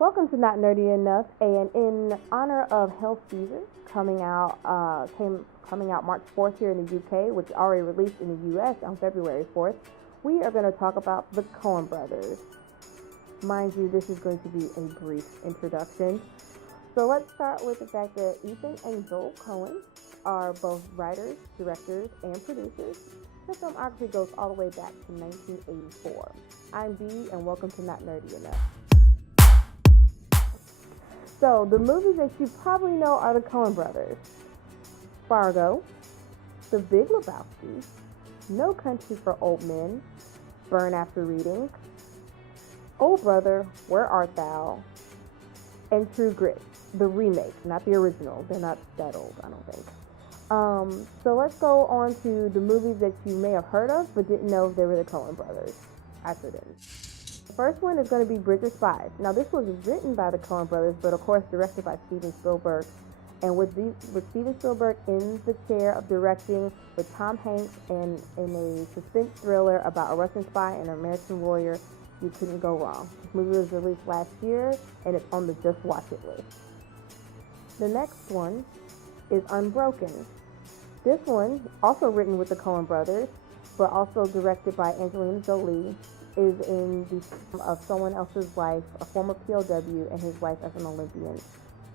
Welcome to Not Nerdy Enough, and in honor of Hell's Fever coming out March 4th here in the UK, which already released in the US on February 4th, we are going to talk about the Coen Brothers. Mind you, this is going to be a brief introduction. So let's start with the fact that Ethan and Joel Coen are both writers, directors, and producers. The filmography goes all the way back to 1984. I'm Dee, and welcome to Not Nerdy Enough. So, the movies that you probably know are the Coen Brothers: Fargo, The Big Lebowski, No Country for Old Men, Burn After Reading, Old Brother, Where Art Thou, and True Grit, the remake, not the original. They're not that old, I don't think. So let's go on to the movies that you may have heard of but didn't know they were the Coen Brothers. I didn't. The first one is going to be Bridge of Spies. Now, this was written by the Coen Brothers, but of course directed by Steven Spielberg. And with Steven Spielberg in the chair of directing, with Tom Hanks and in a suspense thriller about a Russian spy and an American warrior, you couldn't go wrong. This movie was released last year, and it's on the Just Watch It list. The next one is Unbroken. This one, also written with the Coen Brothers, but also directed by Angelina Jolie, is in the form of someone else's life, a former POW, and his wife as an Olympian.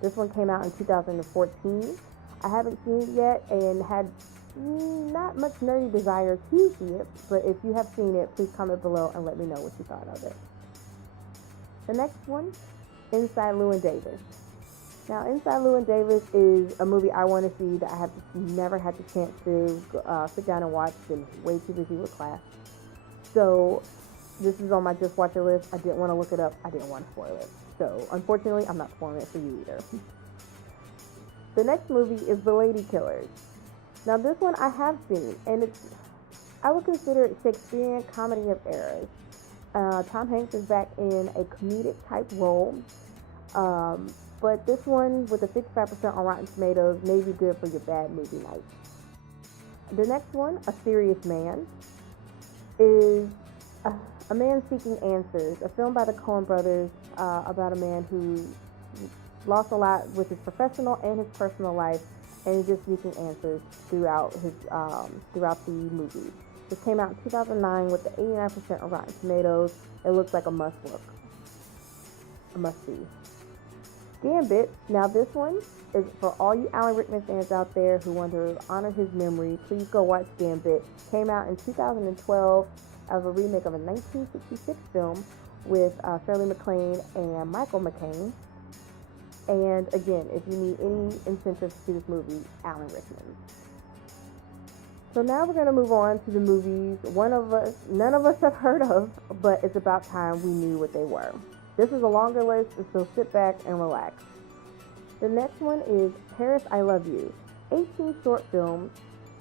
This one came out in 2014. I haven't seen it yet and had not much nerdy desire to see it, but if you have seen it, please comment below and let me know what you thought of it. The next one, Inside Llewyn Davis. Now, Inside Llewyn Davis is a movie I want to see that I have never had the chance to sit down and watch. Been way too busy with class. So this is on my Just Watch It list. I didn't want to look it up. I didn't want to spoil it. So unfortunately, I'm not spoiling it for you either. The next movie is The Lady Killers. Now, this one I have seen, and I would consider it Shakespearean comedy of errors. Tom Hanks is back in a comedic type role. But this one, with a 55% on Rotten Tomatoes, may be good for your bad movie night. The next one, A Serious Man, is a Man Seeking Answers, a film by the Coen Brothers about a man who lost a lot with his professional and his personal life, and he's just seeking answers throughout the movie. This came out in 2009 with the 89% on Rotten Tomatoes. It looks like a must-see. Gambit. Now, this one is for all you Alan Rickman fans out there who want to honor his memory. Please go watch Gambit. Came out in 2012 as a remake of a 1966 film with Shirley MacLaine and Michael McCain. And again, if you need any incentive to see this movie, Alan Rickman. So now we're going to move on to the movies none of us have heard of, but it's about time we knew what they were. This is a longer list, so sit back and relax. The next one is Paris, I Love You. 18 short films,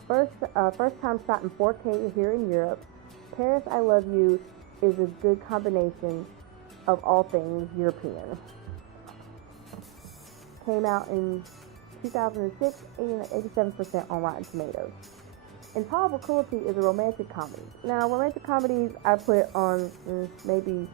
first time shot in 4K here in Europe. Paris, I Love You is a good combination of all things European. Came out in 2006, 87% on Rotten Tomatoes. Intolerable Cruelty is a romantic comedy. Now, romantic comedies I put on maybe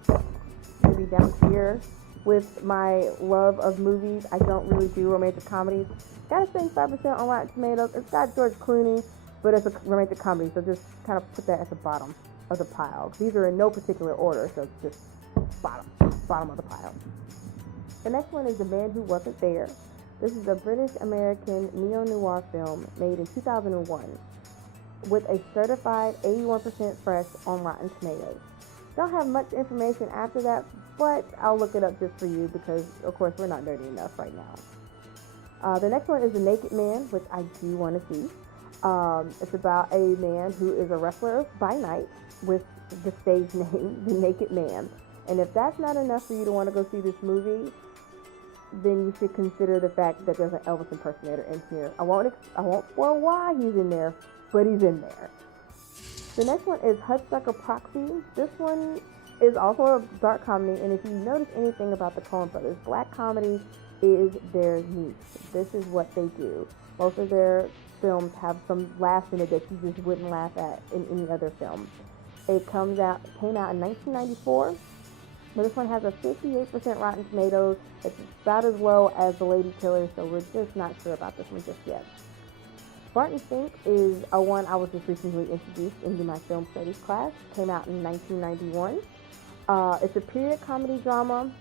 down here with my love of movies. I don't really do romantic comedies. Got a 75% on Rotten Tomatoes. It's got George Clooney, but it's a romantic comedy, so just kind of put that at the bottom of the pile. These are in no particular order, so it's just bottom of the pile. The next one is The Man Who Wasn't There. This is a British-American neo-noir film made in 2001 with a certified 81% fresh on Rotten Tomatoes. Don't have much information after that, but I'll look it up just for you because, of course, we're not nerdy enough right now. The next one is The Naked Man, which I do want to see. It's about a man who is a wrestler by night with the stage name, The Naked Man. And if that's not enough for you to want to go see this movie, then you should consider the fact that there's an Elvis impersonator in here. I won't spoil why he's in there, but he's in there. The next one is Hudsucker Proxy. This one is also a dark comedy, and if you notice anything about the Coen Brothers, black comedy is their niche. This is what they do. Most of their films have some laughs in it that you just wouldn't laugh at in any other film. It came out in 1994. But this one has a 58% Rotten Tomatoes. It's about as low as The Lady Killer, so we're just not sure about this one just yet. Barton Fink is a one I was just recently introduced into my film studies class. Came out in 1991. It's a period comedy drama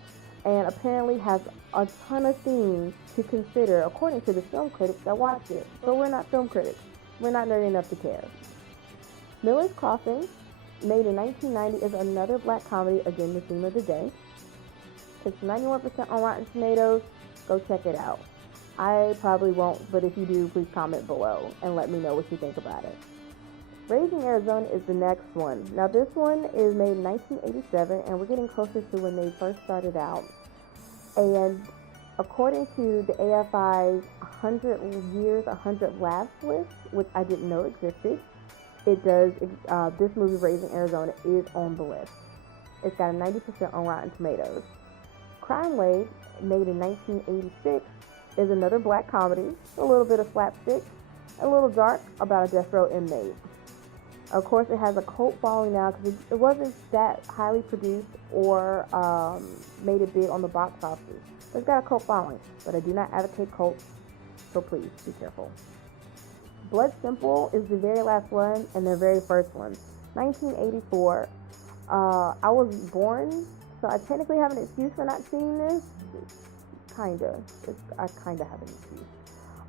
and apparently has a ton of themes to consider according to the film critics that watched it. So we're not film critics. We're not nerdy enough to care. Miller's Crossing, made in 1990, is another black comedy, again the theme of the day. It's 91% on Rotten Tomatoes. Go check it out. I probably won't, but if you do, please comment below and let me know what you think about it. Raising Arizona is the next one. Now this one is made in 1987, and we're getting closer to when they first started out. And according to the AFI's 100 Years, 100 Laughs list, which I didn't know existed, it does. This movie, Raising Arizona, is on the list. It's got a 90% on Rotten Tomatoes. Crime Wave, made in 1986, is another black comedy, a little bit of slapstick, a little dark, about a death row inmate. Of course, it has a cult following now because it wasn't that highly produced or made it big on the box office. But it's got a cult following, but I do not advocate cults, so please be careful. Blood Simple is the very last one and the very first one. 1984. I was born, so I technically have an excuse for not seeing this. I kind of have an excuse.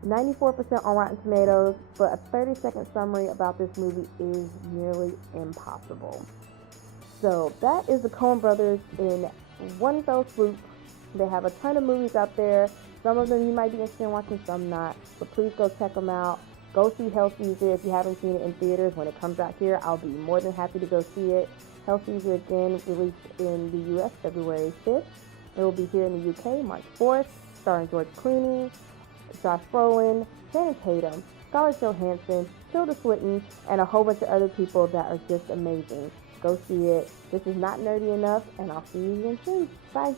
94% on Rotten Tomatoes, but a 30-second summary about this movie is nearly impossible. So that is the Coen Brothers in one fell swoop. They have a ton of movies out there. Some of them you might be interested in watching, some not. But please go check them out. Go see Hell Caesar if you haven't seen it in theaters. When it comes out here, I'll be more than happy to go see it. Hell Caesar, again, released in the U.S. February 5th. It will be here in the U.K. March 4th, starring George Clooney, Josh Brolin, Channing Tatum, Scarlett Johansson, Tilda Swinton, and a whole bunch of other people that are just amazing. Go see it. This is not nerdy enough, and I'll see you again soon. Bye.